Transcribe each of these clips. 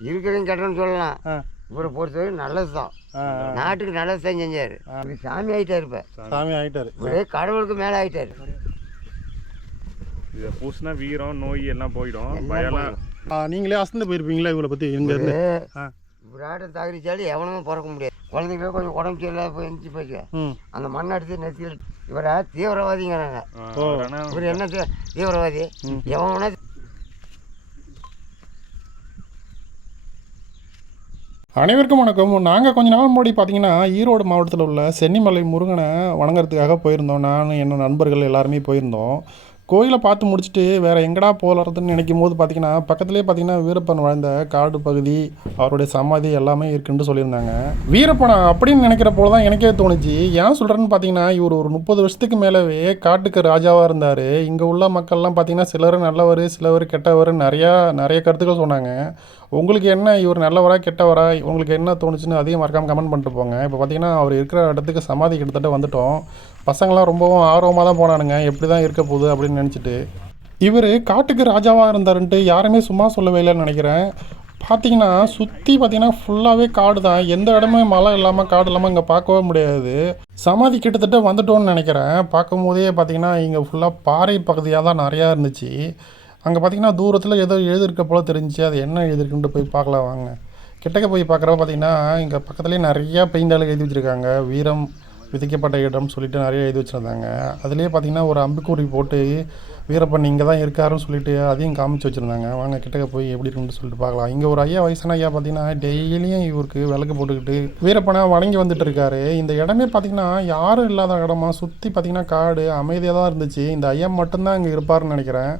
இருக்கிறதும் கெட்டன்னு சொல்லலாம். இவரை பொறுத்தவரை நல்லது தான் நாட்டுக்கு நல்லது தான் செஞ்சார். சாமி ஆகிட்டார் இப்போ. சாமி ஆயிட்டாரு. ஒரே கடவுளுக்கு மேலே ஆகிட்டார் இதை பூசினா வீரம் நோய் எல்லாம் போயிடும். பயம்லாம் நீங்களே அசந்து போயிருப்பீங்களா இவங்களை பற்றி இங்க இருந்து? விராட்டம் தகரிச்சாலும் எவனும் பிறக்க முடியாது. குழந்தைங்களே கொஞ்சம் உடம்பு சரியில்லாத போய் இருந்துச்சு போச்சு ம். அந்த மண்ணை எடுத்து நெத்தியில் இவரை தீவிரவாதிங்கிறாங்க. இவர் என்ன தீவிரவாதி. எவன் அனைவருக்கும் வணக்கம். நாங்கள் கொஞ்ச நாள் முன்னாடி பார்த்தீங்கன்னா ஈரோடு மாவட்டத்தில் உள்ள சென்னிமலை முருகனை வணங்குறதுக்காக போயிருந்தோம். நான் என்னோட நண்பர்கள் எல்லாருமே போயிருந்தோம். கோயிலை பார்த்து முடிச்சுட்டு வேறு எங்கடா போகிறதுன்னு நினைக்கும் போது பார்த்தீங்கன்னா பக்கத்துலேயே பார்த்தீங்கன்னா வீரப்பன் வாழ்ந்த காடு பகுதி அவருடைய சமாதி எல்லாமே இருக்குன்னு சொல்லியிருந்தாங்க. வீரப்பனை அப்படின்னு நினைக்கிற போல தான் எனக்கே தோணுச்சு. ஏன் சொல்கிறேன்னு பார்த்தீங்கன்னா இவர் ஒரு முப்பது வருஷத்துக்கு மேலவே காட்டுக்கு ராஜாவாக இருந்தார். இங்கே உள்ள மக்கள்லாம் பார்த்தீங்கன்னா சிலர் நல்லவர் சிலவர் கெட்டவர் நிறையா நிறைய கருத்துக்கள் சொன்னாங்க. உங்களுக்கு என்ன இவர் நல்லவரா கெட்டவரா உங்களுக்கு என்ன தோணுச்சுன்னு அதையும் மறக்காமல் கமெண்ட் பண்ணிட்டு போங்க. இப்போ பார்த்தீங்கன்னா அவர் இருக்கிற இடத்துக்கு சமாதி கிட்டத்தட்ட வந்துட்டோம். பசங்களாம் ரொம்பவும் ஆர்வமாக தான் போனானுங்க. எப்படி தான் இருக்க போகுது அப்படின்னு நினச்சிட்டு இவர் காட்டுக்கு ராஜாவாக இருந்தாருன்ட்டு யாருமே சும்மா சொல்லவே இல்லைன்னு நினைக்கிறேன். பார்த்தீங்கன்னா சுற்றி பார்த்தீங்கன்னா ஃபுல்லாகவே காடு தான். எந்த இடமே மழை இல்லாமல் காடு இல்லாமல் இங்கே பார்க்கவே முடியாது. சமாதி கிட்டத்தட்ட வந்துட்டோம்னு நினைக்கிறேன். பார்க்கும்போதே பார்த்தீங்கன்னா இங்கே ஃபுல்லாக பாறை பகுதியாக தான் நிறையா இருந்துச்சு. அங்கே பார்த்தீங்கன்னா தூரத்தில் ஏதோ எழுதிருக்க போல தெரிஞ்சுச்சு. அது என்ன எழுதிருக்குன்ட்டு போய் பார்க்கலாம் வாங்க. கிட்டக்க போய் பார்க்குறப்ப பார்த்தீங்கன்னா இங்கே பக்கத்துலேயே நிறையா பெயிண்டால் எழுதி வச்சுருக்காங்க. வீரம் விதிக்கப்பட்ட இடம் சொல்லிட்டு நிறைய எழுதி வச்சுருந்தாங்க. அதுலேயே பார்த்தீங்கன்னா ஒரு அம்புக்குறி போட்டு வீரப்பன் இங்கே தான் இருக்காருன்னு சொல்லிட்டு அதையும் காமிச்சு வச்சுருந்தாங்க. வாங்க கிட்டக்க போய் எப்படி இருக்குன்னு சொல்லிட்டு பார்க்கலாம் இங்கே ஒரு ஐயா வயசான ஐயா பார்த்தீங்கன்னா டெய்லியும் இவருக்கு விளக்கு போட்டுக்கிட்டு வீரப்பனை வணங்கி வந்துட்டு இருக்காரு. இந்த இடமே பார்த்தீங்கன்னா யாரும் இல்லாத இடமா சுற்றி பார்த்தீங்கன்னா காடு அமைதியாக தான் இருந்துச்சு. இந்த ஐயா மட்டும்தான் இங்கே இருப்பாருன்னு நினைக்கிறேன்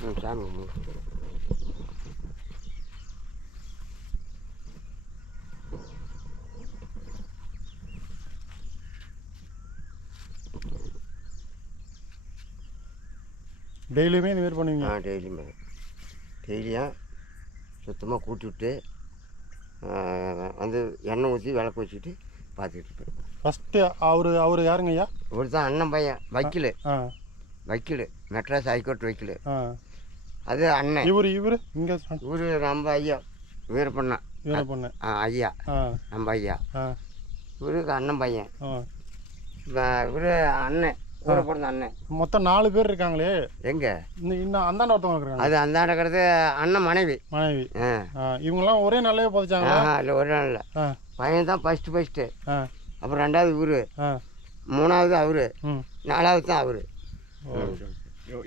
ம், சாமி கும்பிடு. டெய்லியுமே இந்த மாதிரி பண்ணுவீங்க? ஆ டெய்லியுமே டெய்லியும் சுத்தமாக கூட்டி விட்டு வந்து எண்ணெய் ஊற்றி விளக்கு வச்சுட்டு பார்த்துக்கிட்டு இருப்பேன். ஃபஸ்ட்டு அவர் அவர் யாருங்க ஐயா? இவர் தான் அண்ணன் பையன் வக்கீல். வக்கீல் மெட்ராஸ் ஹைகோர்ட் வக்கீல். அது அண்ணன். இவர் இவர்? இங்கே இவர் நம்ம ஐயா. வீரப்பண்ணா வேலை பண்ண. ஆ ஐயா. நம்ம ஐயா. இவருக்கு அண்ணன் பையன். இவர் அண்ணன். கூட பிறந்த அண்ணன். மொத்தம் நாலு பேர் இருக்காங்களே? எங்கே? இன்னும் அந்தாண்ட ஒருத்தவங்க இருக்கிறாங்க அது அந்த இருக்கிறது அண்ணன் மனைவி. மனைவி. இவங்கெல்லாம் ஒரே நாளே புதைச்சாங்களா? ஆஹா இல்லை ஒரு நாள் இல்லை ஆ. பையன் தான் ஃபஸ்ட்டு ஃபஸ்ட்டு அப்புறம் ரெண்டாவது இவரு. மூணாவது அவரு. நாலாவது தான் அவரு.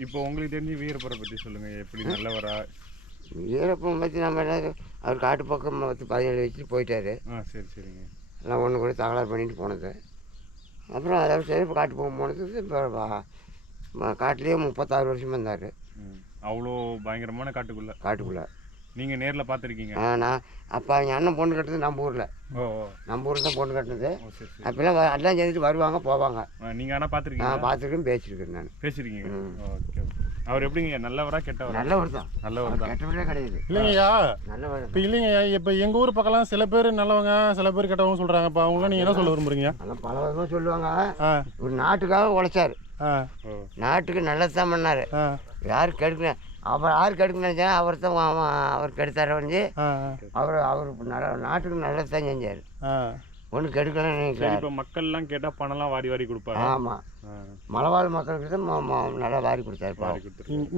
இப்போ உங்களுக்கு தெரிஞ்சு வீரப்பரை பற்றி சொல்லுங்க எப்படி நல்லவரா? வீரப்பன் பற்றி நம்ம என்ன அவர் காட்டு பக்கம் பத்து பதினேழு வயசுல போயிட்டாரு. ஆ சரி சரிங்க. எல்லாம் ஒன்று கூட தகராறு பண்ணிட்டு போனது. அப்புறம் அதாவது சரி இப்போ காட்டு போக போனது இப்போ காட்டிலேயே முப்பத்தாறு வருஷம் இருந்தார். அவ்வளோ பயங்கரமான காட்டுக்குள்ள. காட்டுக்குள்ளே. நீங்க நேர்ல பார்த்துருக்கீங்க நான் அப்போ அவங்க அண்ணன் பொண்ணு கட்டுறது நம்ம ஊரில். ஓ நம்ம ஊரில் தான் பொண்ணு சரி அப்போல்லாம் எல்லாம் சேர்ந்துட்டு வருவாங்க போவாங்க. ஆ, நீங்க ஆனா நான் பார்த்துருக்கீங்க பார்த்துருக்கேன் பேசியிருக்கேன் நான். பேசிருக்கீங்க. ம். ஓகே அவர் எப்படிங்க? நல்லவரா கெட்டவரா? நல்லவர் தான். நல்லவர் தான். கெட்டவரே கிடையாது. இல்லைங்கய்யா. நல்லவர் இப்போ இல்லைங்கய்யா. இப்போ எங்கள் ஊர் பக்கம்லாம் சில பேர் நல்லவங்க சில பேர் கெட்டவங்க சொல்கிறாங்க இப்போ அவங்களாம் நீங்கள் என்ன சொல்ல விரும்புறீங்க? அதெல்லாம் பல விதமாக சொல்லுவாங்க. ஆ. ஒரு நாட்டுக்காக உழைச்சார். ஆ. நாட்டுக்கு நல்லது தான் பண்ணார். ஆ. யார் கெடுக்க அவர் யார் கெடுக்க நினச்சா அவர் தான் அவர் கெடுத்தார வந்து. அவர் அவர் நல்ல நாட்டுக்கு நல்லது தான் செஞ்சார். ஒன்றும் கெடுக்கலன்னு சரி நினைக்கிறேன் இப்போ மக்கள்லாம் கேட்டா பணம்லாம் வாரி வாரி கொடுப்பாரு? ஆமாம் மலைவாழ் மக்களுக்கு தான் ம- ம- நல்லா வாரி கொடுத்தாரு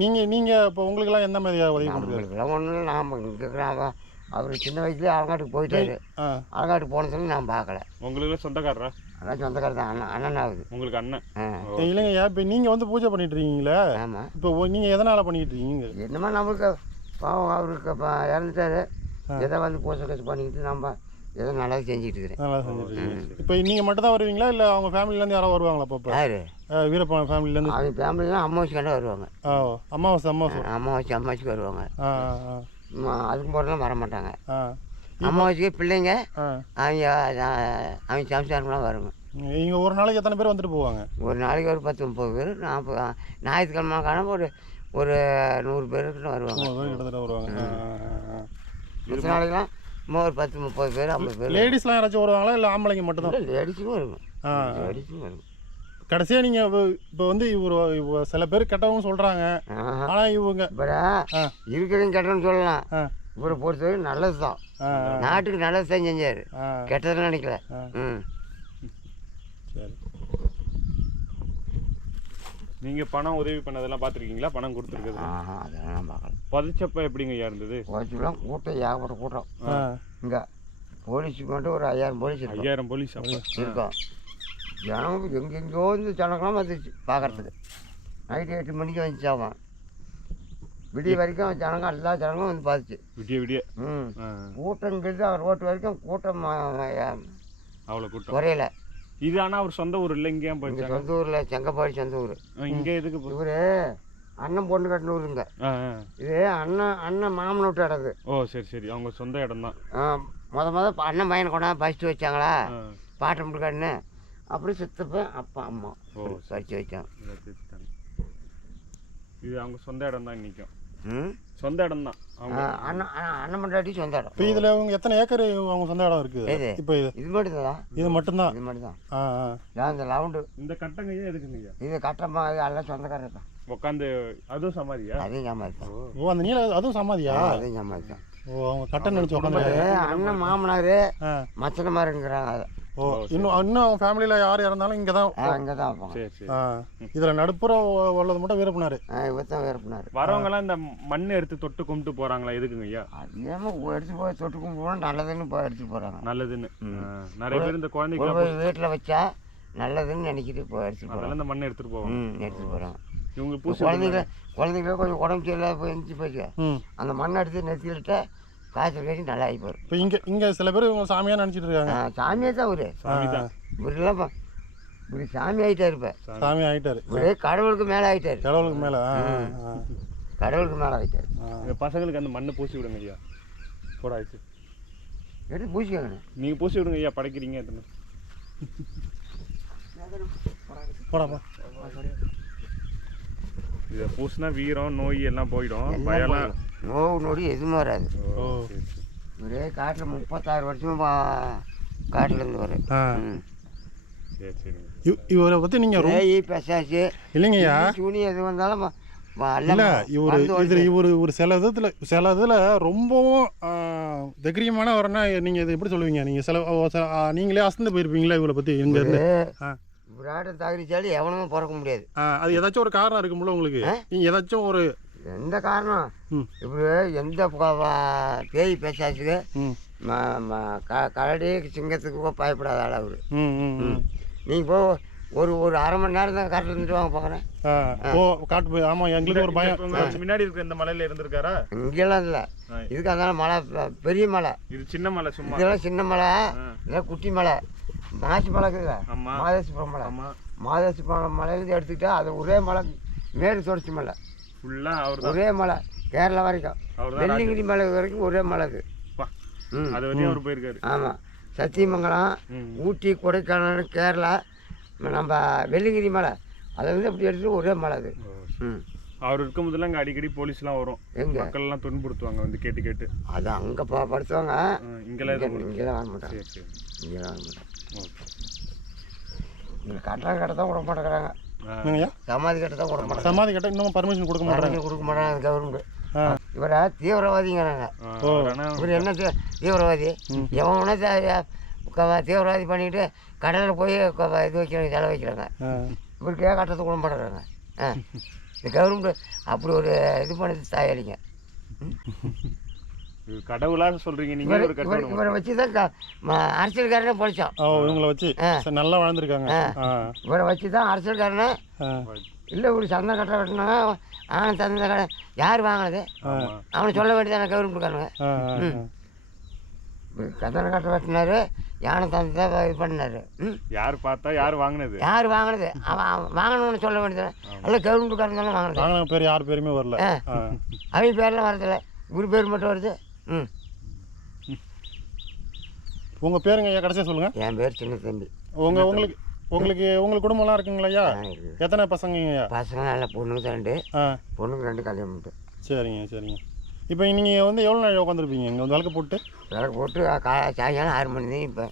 நீங்கள் நீங்கள் இப்போ உங்களுக்கெல்லாம் எந்த மாதிரியா உதவி நம்மளுக்கெல்லாம் ஒன்றும் நாம் இங்கே இருக்கிற அவர் சின்ன வயசுலேயே அரங்காட்டுக்கு போயிட்டாரு. அரங்காட்டுக்கு போனதுல நான் பார்க்கல உங்களுக்கு சொந்தக்காரரா? அதான் சொந்தக்காரர் தான். அண்ணன் அண்ணன் ஆகுது உங்களுக்கு அண்ணன். ஆ. இல்லைங்கய்யா இப்போ நீங்கள் வந்து பூஜை பண்ணிட்டு இருக்கீங்களே ஆமாம் இப்போ நீங்கள் எதனால் பண்ணிக்கிட்டு இருக்கீங்க என்னமோ நம்மளுக்கு பாவம் அவருக்கு இப்போ இறந்துட்டாரு. எதை வந்து பூசை கட்சி பண்ணிக்கிட்டு நம்ம ஏதோ நல்லது செஞ்சுட்டு இருக்கிறேன் நல்லா செஞ்சுட்டு இருக்கீங்க இப்போ நீங்கள் மட்டும் தான் வருவீங்களா? இல்லை அவங்க ஃபேமிலிலேருந்து யாரோ வருவாங்களா அப்பப்போ யாரு? வீரப்பா ஃபேமிலிலேருந்து அவங்க ஃபேமிலிலாம் அம்மாவாசி கண்டா வருவாங்க. ஆ அம்மாவாசை அம்மாவாசை. அம்மாவாசி அம்மாவாசிக்கு வருவாங்க. அதுக்கு போகிறதுலாம் வர மாட்டாங்க. ஆ அம்மாவாசிக்கு பிள்ளைங்க. அவங்க அவங்க சம்சாரம்லாம் வருங்க. இங்கே ஒரு நாளைக்கு எத்தனை பேர் வந்துட்டு போவாங்க? ஒரு நாளைக்கு ஒரு பத்து முப்பது பேர் நாற்பது ஞாயிற்றுக்கிழமை காலம் ஒரு ஒரு நூறு பேருக்கிட்ட வருவாங்க. கிட்டத்தட்ட வருவாங்க. மற்ற நாளைக்கெல்லாம் சும்மா ஒரு பத்து முப்பது பேர் ஐம்பது பேர். லேடிஸ்லாம் யாராச்சும் வருவாங்களா? இல்லை ஆம்பளைங்க மட்டும்தான்? இல்லை லேடிஸுக்கும் ஆ லேடிஸுக்கும் வருங்க. கடைசியாக நீங்கள் இப்போ வந்து இவர் இவ- சில பேர் கெட்டவங்க சொல்கிறாங்க. ஆனால் இவங்க. இருக்கிறதையும் கெட்டன்னு சொல்லலாம். இவரை பொறுத்தவரை நல்லது தான் நாட்டுக்கு நல்லது தான் செஞ்சார். ஆ. கெட்டதுன்னு நினைக்கல. ம். சரி. நீங்க பணம் உதவி பண்ணதெல்லாம் பார்த்துருக்கீங்களா? பணம் கொடுத்துருக்குது அதெல்லாம் பார்க்கல. பதிச்சப்ப எப்படிங்க ஐயா இருந்தது? கோச்சிலாம் கூட்டம் ஏகப்பட்ட கூட்டம். இங்கே போலீஸுக்கு மட்டும் ஒரு ஐயாயிரம் போலீஸ் ஐயாயிரம் போலீஸ் இருக்கும். ஜனம் எங்கெங்கோ இருந்து ஜனங்களாம் வந்துச்சு பார்க்கறதுக்கு. நைட்டு எட்டு மணிக்கு வந்துச்சு அவன் விடிய வரைக்கும் ஜனங்க எல்லா ஜனங்களும் வந்து பார்த்துச்சு விடிய விடிய. ம். கூட்டங்கிறது அவர் ரோட்டு வரைக்கும் கூட்டம் அவ்வளவு கூட்டம். குறையல. இது ஆனா அவர் சொந்த ஊர் இல்லை இங்கே போயிடுச்சாங்க சொந்த ஊரில் செங்கப்பாடி சொந்த ஊர். இங்க எதுக்கு இவர் அண்ணன் பொண்ணு கட்டின ஊருங்க. இது அண்ணன் அண்ணன் மாமன் விட்டு இடது ஓ சரி சரி. அவங்க சொந்த இடம் தான். ஆ, முத முத அண்ணன் பையனை கொண்டாந்து பறிச்சு வச்சாங்களா? பாட்டம் முட்டுக்காடுன்னு அப்படி சித்தப்ப அப்பா அம்மா ஓ, பறிச்சு வச்சான் இது அவங்க சொந்த இடம் தான் நிற்கும் ம் சொந்த இடம் தான் அண்ணன் அண்ணன் மண்டாட்டி சொந்த இடம். இப்போ இதில் அவங்க எத்தனை ஏக்கர் அவங்க சொந்த இடம் இருக்குது? இப்போ இது. இது மட்டும் தான் இது மட்டும்தான். இது மட்டும் தான் ஆ. நான் இந்த லவுண்டு இந்த கட்டங்கையா எதுக்குங்க ஐயா இது கட்டமா எல்லாம் சொந்தக்காரர் தான். உட்காந்து அதுவும் சமாதியா? அதையும் சமாளித்தான் ஓ. அந்த நீல அதுவும் சமாதியா? அதையும் சமாளித்தான் ஓ அவங்க கட்டன் நினச்சி உட்காந்து அண்ணன் மாமனார் மச்சனமாருங்கிறாங்க. அதை ஓ இன்னும் இன்னும் ஃபேமிலியில் யார் இறந்தாலும் இங்கே தான் ஆ இங்கே தான் சரி சரி. இதில் நடுப்புற உ- உள்ளது மட்டும் வீரப்பனார். ஆ இவர் தான் வேறுப்பினார் வரவங்க எல்லாம் இந்த மண் எடுத்து தொட்டு கும்பிட்டு போறாங்களா எதுக்குங்க ஐயா? அது ஏமா எடுத்து போய் தொட்டு கும்பிடுவோம் நல்லதுன்னு போய் எடுத்துட்டு போகிறாங்க நல்லதுன்னு. நிறைய பேர் இந்த போய் வீட்டில் வச்சா நல்லதுன்னு நினைக்கிட்டு போய் எடுத்துட்டு போகிறாங்க இந்த மண்ணை எடுத்துட்டு போவாங்க. ம் எடுத்துட்டு போகிறாங்க இவங்க பூசி குழந்தைங்க குழந்தைங்கள கொஞ்சம் உடம்பு சரியில்லாத போய் போச்சு ம். அந்த மண்ணை எடுத்து நெத்திக்கிட்ட காய்ச்சல் கட்டி நல்லா ஆகி போயிடும் இப்போ இங்கே இங்கே சில பேர் இவங்க சாமியாக நினச்சிட்டு இருக்காங்க. சாமியே தான் இவரு. சாமி தான் இவரெல்லாம் பா- இவரு சாமி ஆகிட்டாரு இப்போ. சாமி. ஆகிட்டாரு இவரு கடவுளுக்கு மேலே ஆகிட்டாரு கடவுளுக்கு மேலே கடவுளுக்கு மேலே ஆகிட்டாரு இந்த பசங்களுக்கு அந்த மண்ணை பூசி விடுங்க ஐயா. போடா ஆயிடுச்சு எடுத்து பூசிக்கோங்க நீங்க பூசி விடுங்க ஐயா படைக்கிறீங்க போடாப்பா இதை பூசினா வீரம் நோய் எல்லாம் போயிடும். பயம்லாம். நோவு நொடி எதுவுமே வராது. சரி, சரி. இவரே காட்டில் முப்பத்தாறு வருஷமா காட்டில் இருந்து வர ஆ. சரி இவ- இவரை பற்றி நீங்கள் ரொம்ப ஏய் பெசாச்சு இல்லைங்கய்யா. துணி எது வந்தாலும் இல்லை இவர் மறந்து இது ஓடுது. இவர் ஒரு சில விதத்தில் சில இதில் ரொம்பவும் தைரியமானவர்னா நீங்கள் இது எப்படி சொல்லுவீங்க? நீங்கள் சில நீங்களே அசந்து போயிருப்பீங்களா இவரை பற்றி இங்கேருந்து ஆ. இவராட்ட தகுதிச்சாலும் எவனும் பிறக்க முடியாது. அது ஏதாச்சும் ஒரு காரணம் இருக்கும்ல உங்களுக்கு? நீங்கள் ஏதாச்சும் ஒரு எந்த காரணம்? இவரு எந்த ப- பேய் பேசாச்சுக்கு கரடி சிங்கத்துக்கு பயப்படாத ஆள் அவரு. நீங்கள் இப்போ ஒரு ஒரு அரை மணி நேரம் தான் காட்டில் இருந்துட்டு வாங்க பார்க்குறேன். ஓ காட்டு போய் ஆமாம் எங்களுக்கு ஒரு பயம். முன்னாடி இருக்கிற இந்த மலையில இருந்திருக்காரா? இங்கெல்லாம் இல்லை. இதுக்கு அதனால மலை பெ- பெரிய மலை. இது சின்ன மலை சும்மா. இதெல்லாம் சின்ன மலை. இதெல்லாம் குட்டி மலை. மாசி மலை இருக்குல்ல ஆமா. மாதேசிபுரம் மலை. ஆமா. மாதேசிபுரம் மலையிலேருந்து எடுத்துக்கிட்டா அது ஒரே மலை மேடு தொடர்ச்சி மலை. ஒரே மலை கேரளா வரைக்கும். வெள்ளிங்கிரி மலை வரைக்கும் ஒரே மலை அது. ம். அது வரையும் அவர் போயிருக்காரு. ஆமாம் சத்தியமங்கலம். ஊட்டி கொடைக்கானல் கேரளா நம்ம வெள்ளிங்கிரி மலை. அதை வந்து அப்படி எடுத்துட்டு ஒரே மலை அது. ம். அவர் இருக்கும் போதெல்லாம் அங்க அடிக்கடி போலீஸ்லாம் வரும். எங்கே? மக்கள் எல்லாம் துன்புறுத்துவாங்க வந்து கேட்டு கேட்டு. அது அங்கே பா படுத்துவாங்க. இங்கெல்லாம் இங்கெல்லாம் வர மாட்டாங்க. இங்கெல்லாம் வர மாட்டாங்க. ஓகே. இங்கே கட்டுற கட்ட தான் விட மாட்டேங்கிறாங்க. சமாதி கட்ட தான் விட மாட்டாங்க சமாதி கட்ட இன்னும் பர்மிஷன் கொடுக்க மாட்டாங்க கொடுக்க மாட்டாங்க கவர்மெண்ட் இவரை தீவிரவாதிங்கிறாங்க. இவர் என்ன தீவிரவாதி? எவன் தீவிரவாதி பண்ணிட்டு கடலில் போய் இது வைக்கிறாங்க செலவு வைக்கிறாங்க. இவருக்கே கட்டத்தை குணப்படுறாங்க ஆ. இந்த கவர்மெண்ட் அப்படி ஒரு இது பண்ணுது தாயாளிங்க. இது கடவுளா சொல்றீங்க நீங்க இவர் ஒரு கட்டணம். இவரை வச்சு தான் அரசியல்காரனே பொழைச்சோம் ஓ இவங்கள வச்சு? நல்லா வாழ்ந்துருக்காங்க. இவரை வச்சு தான் அரசியல்காரனே? இல்லை இப்படி சந்தை கட்ட வெட்டினாங்க ஆனால் தந்த கடை யார் வாங்கினது? அவனை சொல்ல வேண்டியதானே ஆ. சந்தன கட்ட வெட்டினாரு யானை தந்தை இது பண்ணாரு. ம்? யார் பார்த்தா யார் வாங்கினது? யார் வாங்கினது? அவன் அவன் வாங்கணும்னு சொல்ல வேண்டியது எல்லாம் கவர்மெண்ட்காரங்க தானே வாங்கினது. வாங்கின பேர் யார் பேருமே வரல. அவங்க பேர்லாம் வரதில்ல. குரு பேர் மட்டும் வருது. ம். உங்கள் பேருங்க ஐயா கடைசியாக சொல்லுங்கள் என் பேர் சின்ன தம்பி. உங்கள் உங்களுக்கு உங்களுக்கு உங்களுக்கு குடும்பம்லாம் இருக்குங்களா ஐயா. எத்தனை பசங்க ஐயா? பசங்க நல்ல பொண்ணுங்க ரெண்டு. ஆ. பொண்ணுங்க ரெண்டு கல்யாணம் பண்ணிட்டு. சரிங்க சரிங்க. இப்போ நீங்கள் வந்து எவ்வளோ நாள் உட்காந்துருப்பீங்க இங்கே வந்து விளக்கு போட்டு? விளக்கு போட்டு கா சாயங்காலம் ஆறு மணி தான் இப்போ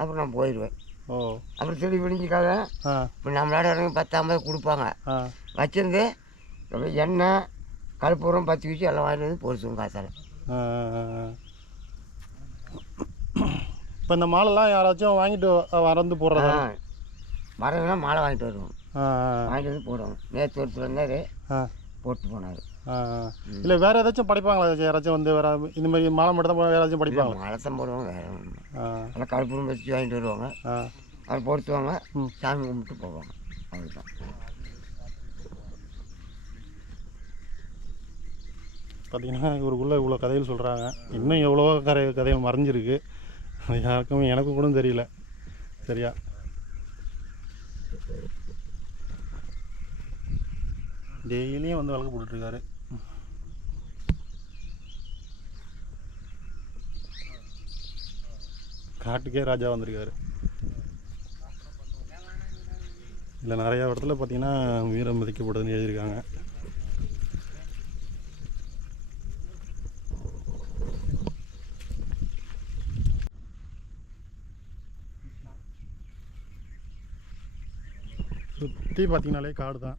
அப்புறம் நான் போயிடுவேன். ஓ. அப்புறம் திரும்பி விடிஞ்சிக்காக ஆ. இப்போ நம்மளோட இறங்கி பத்து ஐம்பது கொடுப்பாங்க. வச்சிருந்து எண்ணெய் கற்பூரம் பத்து வச்சு எல்லாம் வாங்கிட்டு வந்து பொரிச்சுவோம் காசால் இப்போ இந்த மாலைலாம் யாராச்சும் வாங்கிட்டு வரந்து போடுறதா? வரதுனா மாலை வாங்கிட்டு வருவோம். வாங்கிட்டு வந்து போடுவோம். நேற்று ஒருத்தர் வந்தார். போட்டு போனார். இல்லை வேறு ஏதாச்சும் படிப்பாங்களா? யாராச்சும் வந்து வேற இந்த மாதிரி மாலை மட்டும் தான் வேறு ஏதாச்சும் படிப்பாங்களா? மாலை தான் போடுவாங்க வேறு நல்லா கற்பூரம் வச்சு வாங்கிட்டு வருவாங்க. அதை பொறுத்துவாங்க. சாமி கும்பிட்டு போவாங்க. அவ்வளோதான் பார்த்தீங்கன்னா இவருக்குள்ளே இவ்வளோ கதைகள் சொல்கிறாங்க இன்னும் எவ்வளவோ கதை கதைகள் மறைஞ்சிருக்கு. அது யாருக்கும் எனக்கும் கூட தெரியல. சரியா? டெய்லியும் வந்து வழக்கு போட்டுட்ருக்காரு காட்டுக்கே ராஜா வந்திருக்காரு. இதில் நிறையா இடத்துல பார்த்தீங்கன்னா வீரம் மதிக்கப்படுதுன்னு எழுதியிருக்காங்க. சுற்றி பார்த்தீங்கனாலே காடு தான்